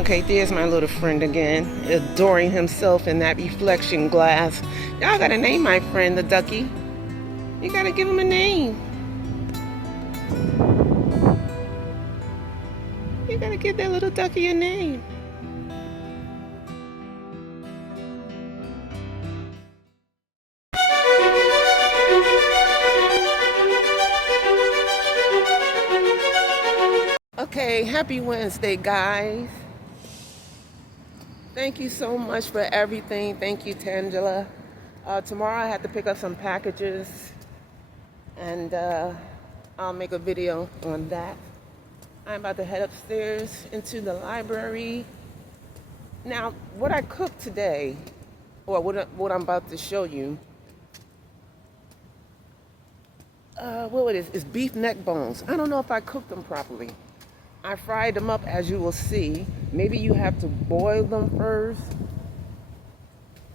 Okay, there's my little friend again, adoring himself in that reflection glass. Y'all gotta name my friend the ducky. You gotta give him a name. You gotta give that little ducky a name. Okay, happy Wednesday, guys. Thank you so much for everything. Thank you, Tangela. Tomorrow I have to pick up some packages, and I'll make a video on that. I'm about to head upstairs into the library. Now, what I cooked today, or what I'm about to show you, what it is beef neck bones. I don't know if I cooked them properly. I fried them up, as you will see. Maybe you have to boil them first.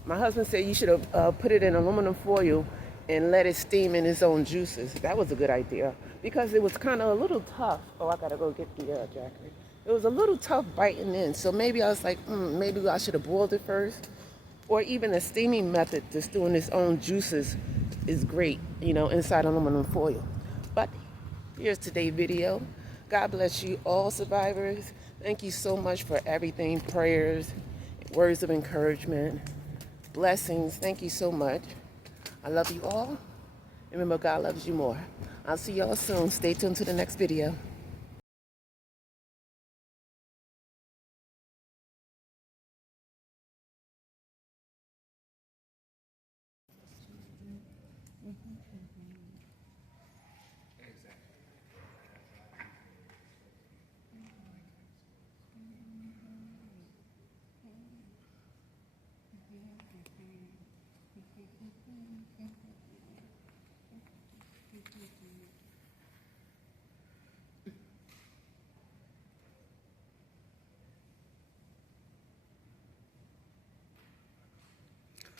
My husband said you should have put it in aluminum foil and let it steam in its own juices. That was a good idea because it was kind of a little tough. Oh, I gotta go get the jacket. It was a little tough biting in, so maybe I was like, maybe I should have boiled it first. Or even a steaming method to stew in its own juices is great, inside aluminum foil. But here's today's video. God bless you all, survivors. Thank you so much for everything, prayers, words of encouragement, blessings. Thank you so much. I love you all. Remember, God loves you more. I'll see y'all soon. Stay tuned to the next video.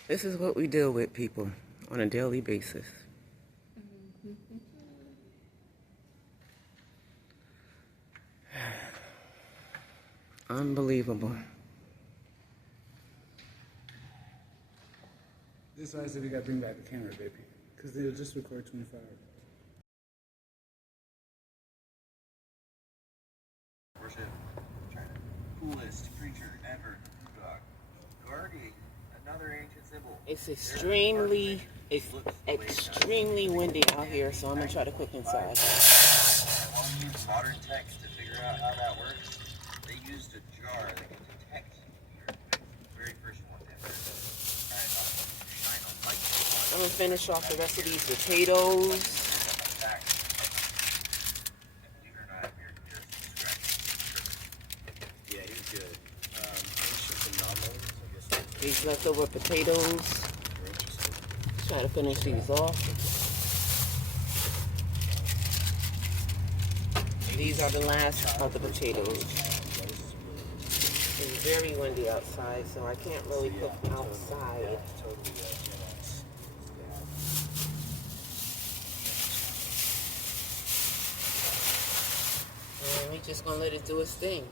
This is what we deal with, people, on a daily basis. Unbelievable. This is why I said we gotta bring back the camera, baby. Because they'll just record 24 hours. Worship, China. Coolest creature ever. Dog. Guardian, another ancient symbol. It's extremely windy out here, so I'm gonna try to cook inside. While we use modern text to figure out how that works, they used a jar that can detect your very first one ever. Shine a light. I'm gonna finish off the rest of these potatoes. Yeah, he's good. Phenomenal. These leftover potatoes. Try to finish these off. These are the last of the potatoes. It's very windy outside, so I can't really cook outside. And we're just gonna let it do its thing.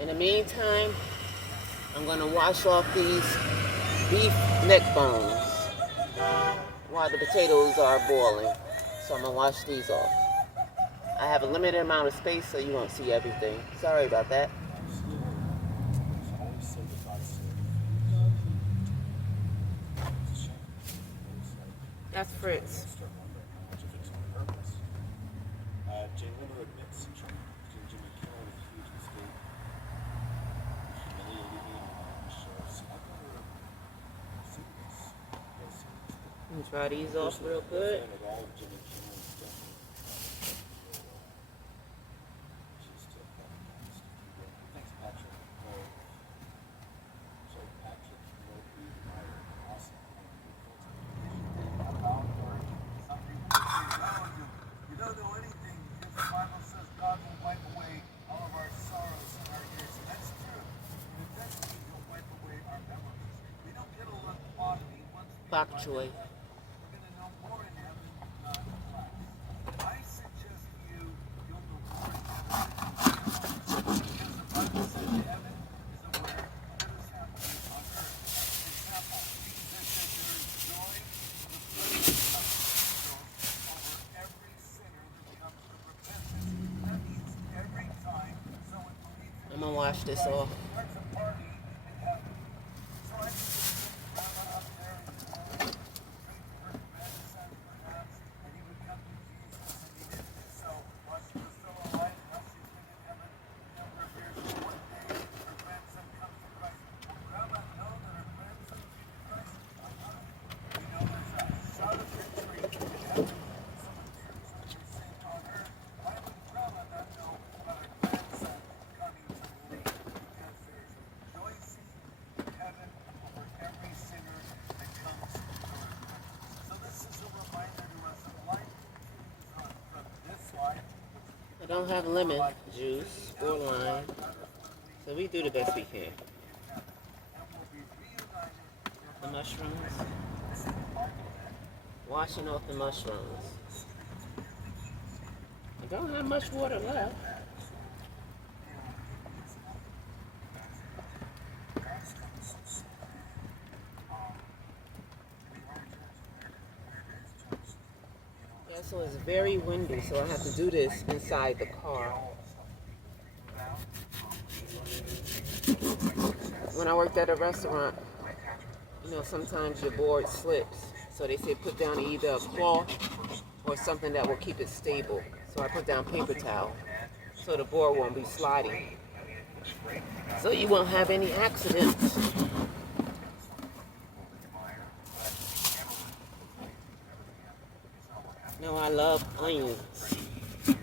In the meantime, I'm gonna wash off these beef neck bones while the potatoes are boiling. So I'm gonna wash these off. I have a limited amount of space, so you won't see everything. Sorry about that. That's Fritz. Let me try these off real good. Choy. I suggest wash this off. I don't have lemon juice or lime, so we do the best we can. The mushrooms. Washing off the mushrooms. I don't have much water left. Yeah, so it's very windy, so I have to do this inside the car. When I worked at a restaurant, you know, sometimes your board slips. So they say put down either a cloth or something that will keep it stable. So I put down paper towel so the board won't be sliding. So you won't have any accidents. No, I love onions. And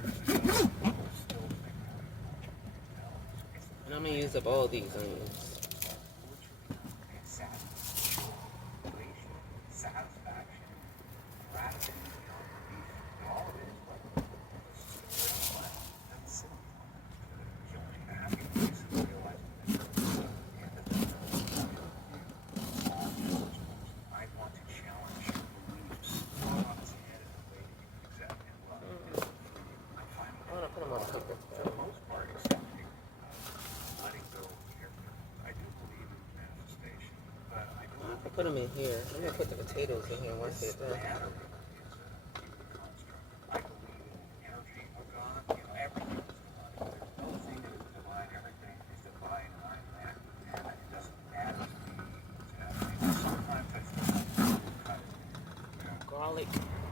I'm going to use up all these onions. Put them in here. I'm going to put the potatoes in here once they're done.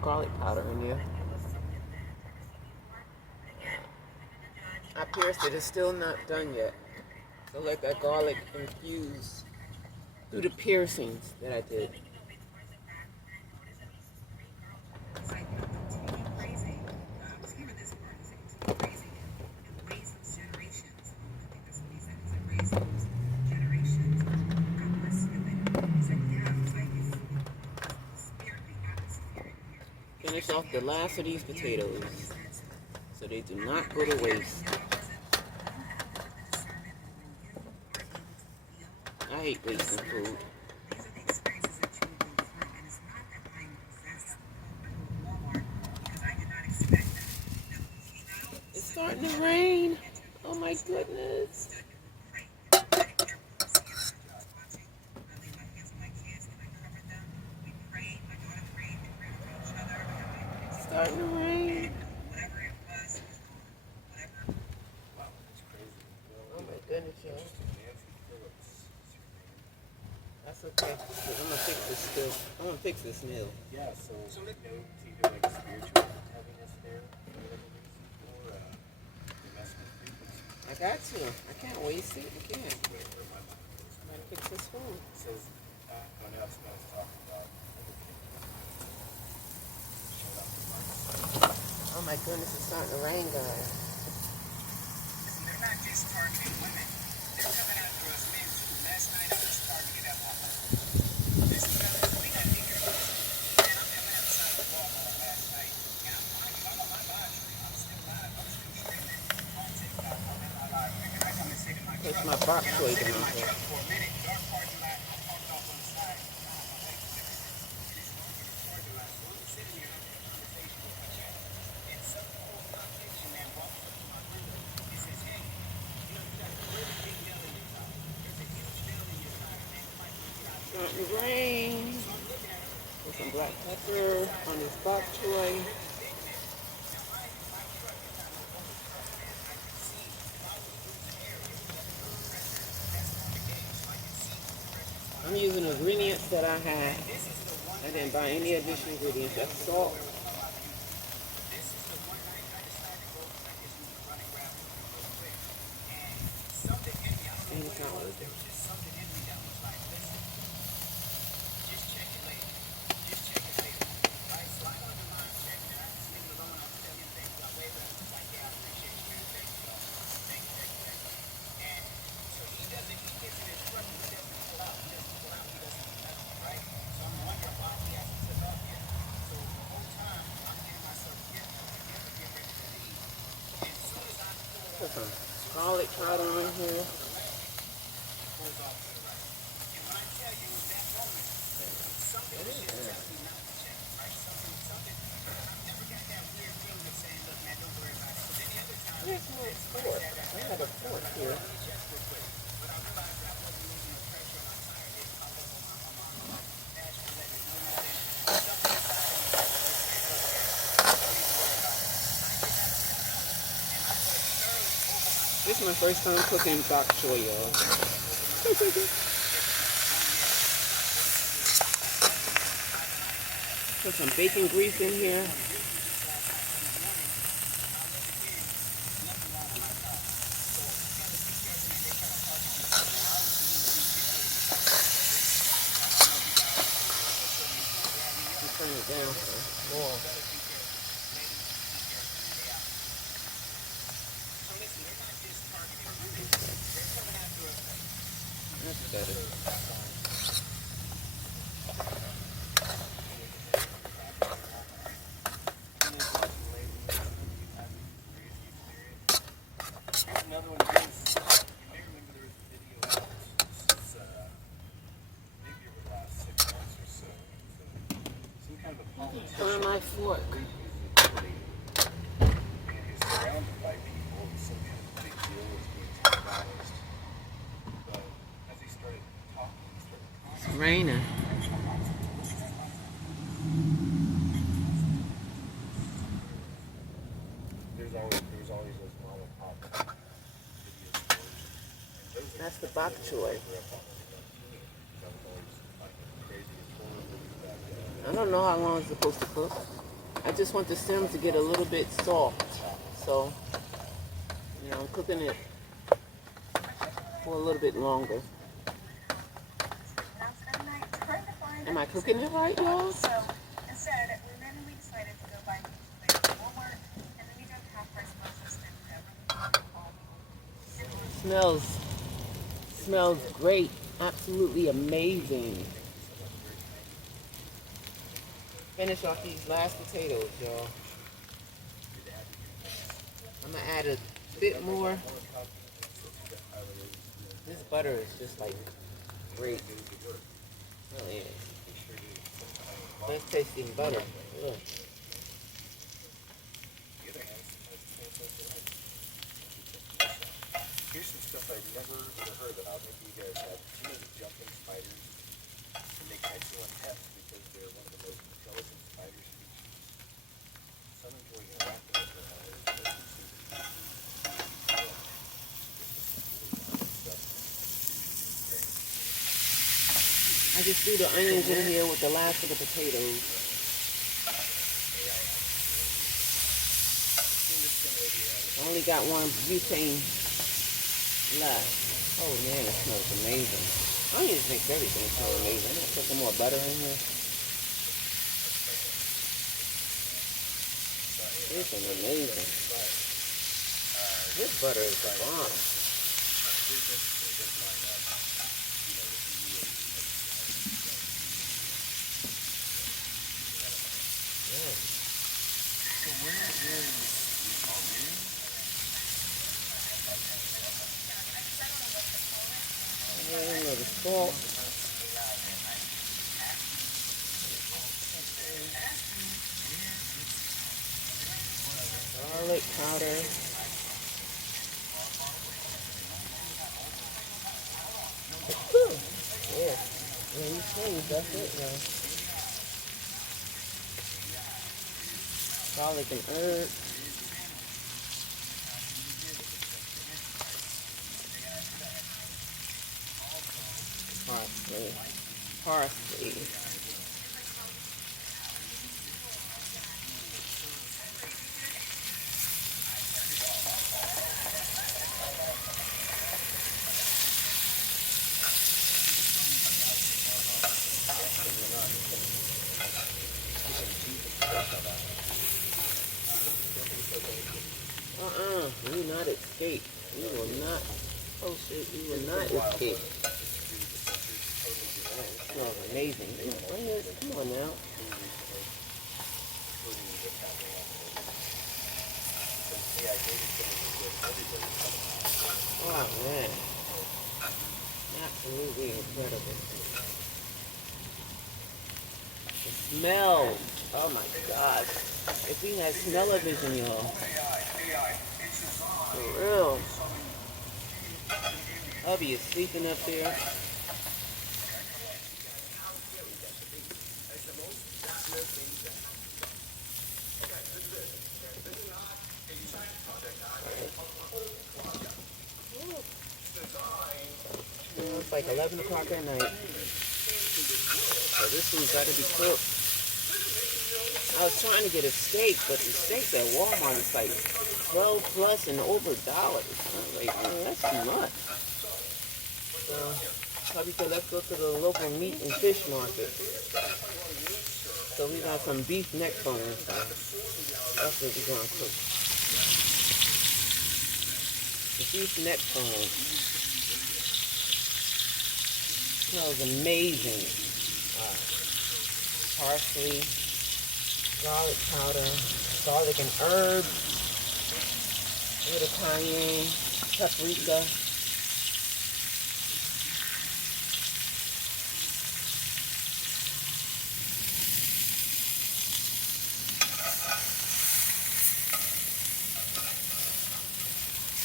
Garlic powder in here. I pierced it. It's still not done yet. So let that garlic infuse through the piercings that I did. Finish off the last of these potatoes so they do not go to waste. I hate wasting food. It's starting to rain. Oh my goodness. It's starting to rain. Oh my goodness, y'all. That's okay. I'm gonna fix this still. I'm gonna fix this meal. Yeah, so it's either like spiritual heaviness there for whatever reason, or investment frequency. I got to. I can't waste it. I can't. I'm gonna fix this food. It says, when else guys talking about Oh my goodness, it's starting to rain, guys. They're not just targeting women. They're coming after us men too. Last night I was targeted at Walmart. Listen, fellas, we got bigger issues. Man, I'm coming outside of Walmart last night. And I'm on my live stream. I'm still live. I'm still streaming on TikTok. I'm in my live stream. And I come and sit in my truck. Push my box And I'm way sitting in down my here. truck for a minute. Dark parking lot. I'm parked off on the side. My legs and everything. And it's dark in this parking lot. So I'm sitting here having a conversation with my chat. And someone holds my attention, man, walks up to my window and says, hey, you know, you got a really big nail in your tire. There's a huge nail in your tire, man. You might want to get out of here. Starting to rain. So I'm looking at him. Put some black pepper on this bok choy. ingredients that I have. I didn't buy any additional ingredients. That's salt. And salt. Put some garlic powder in here. Where's my fork? I have a fork here. This is my first time cooking bok choy, y'all. Put some bacon grease in here. Turn it down for more. That's better. Here's another one of these. You may remember there was a video out since maybe over the last 6 months or so. Some kind of a politician. Find my fork. And he's surrounded by people. Some kind of big deal is being televised. But as he started talking, he started It's raining. there's always those mom and pop video stores. That's the bok choy. I don't know how long it's supposed to cook. I just want the stems to get a little bit soft. So, you know, I'm cooking it for a little bit longer. Am I cooking it right, y'all? So instead, we randomly decided to go buy these at Walmart, and then we got half-price lunches and Smells great. Absolutely amazing. Finish off these last potatoes, y'all. I'm gonna add a bit more. This butter is just like great. It really is. Best tasting butter. Ugh. Here's some stuff I've never heard about. Maybe you guys have. You know the jumping spiders? They make excellent pets because they're one of the most intelligent spider species. Some enjoy interacting with their owners. I just threw the onions in here with the last of the potatoes. I only got one butane left. Oh man, it smells amazing. Onions make everything smell amazing. I'm gonna put some more butter in here. This is amazing. This butter is the bomb. And the salt. Garlic powder. Yeah. And these things, that's it now. Garlic and herbs. Parsley. parsley. We will not escape. We will not. Oh shit, we will not escape. Oh, it smells amazing. Bring this. Come on now. Oh man. Absolutely incredible. The smell. Oh my god. If we had smell-o-vision, y'all. For real. Hubby is sleeping up there. It's like 11 o'clock at night. So this food's got to be cooked. I was trying to get a steak, but the steaks at Walmart is like 12 plus and over dollars. I was like, man, that's too much. So, hubby said, let's go to the local meat and fish market. So we got some beef neck bones. So that's what we're going to cook. The beef neck bones. Smells amazing. Parsley, garlic powder, garlic and herbs, a little cayenne, paprika.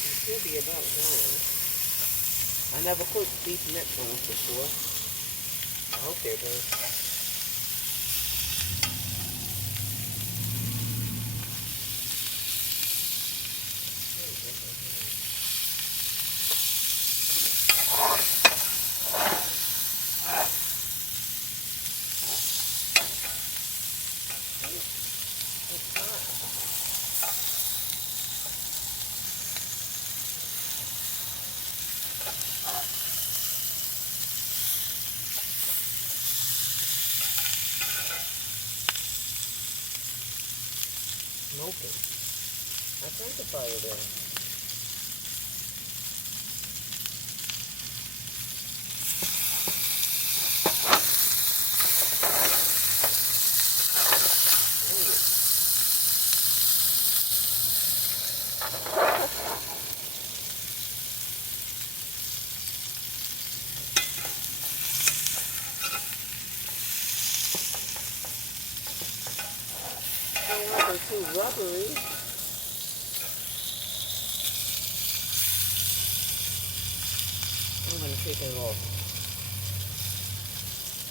It should be about done. I never cooked beef neck bones before. I hope they're done. Smoking. I turned the fire down. Don't want them too rubbery. I'm gonna take it off.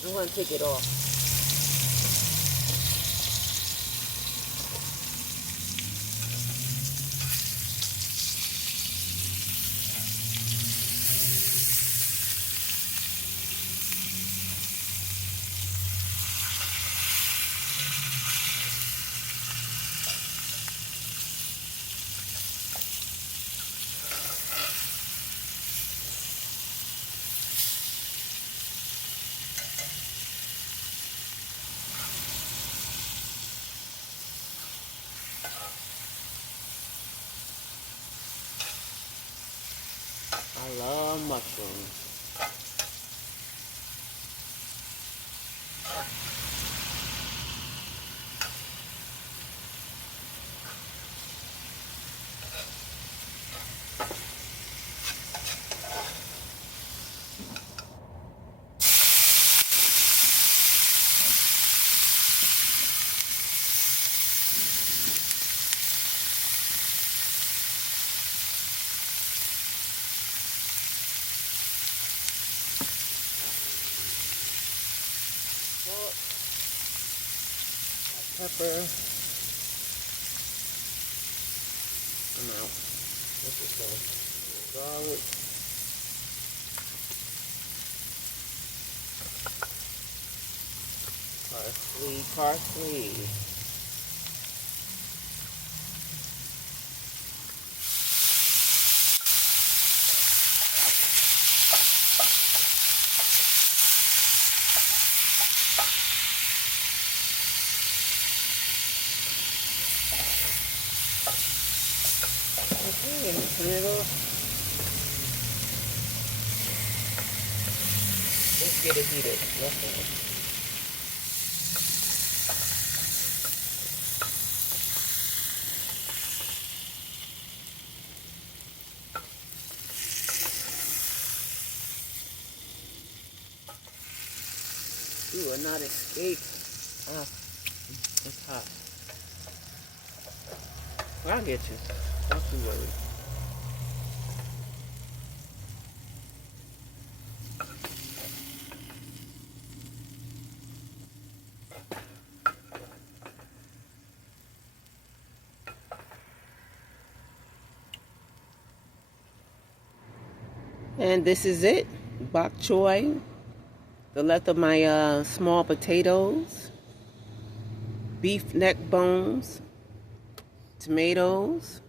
I'm gonna take it off. I love mushrooms. Salt, pepper. I'm out. What's this called? Garlic. Parsley, parsley. Okay, and turn it off. Let's get it heated. That's all. You will not escape. Ah, it's hot. I'll get you. Don't you worry. And this is it. Bok choy. The left of my small potatoes. Beef neck bones. Tomatoes.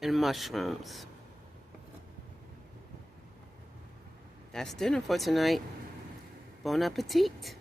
And mushrooms. That's dinner for tonight. Bon appetit.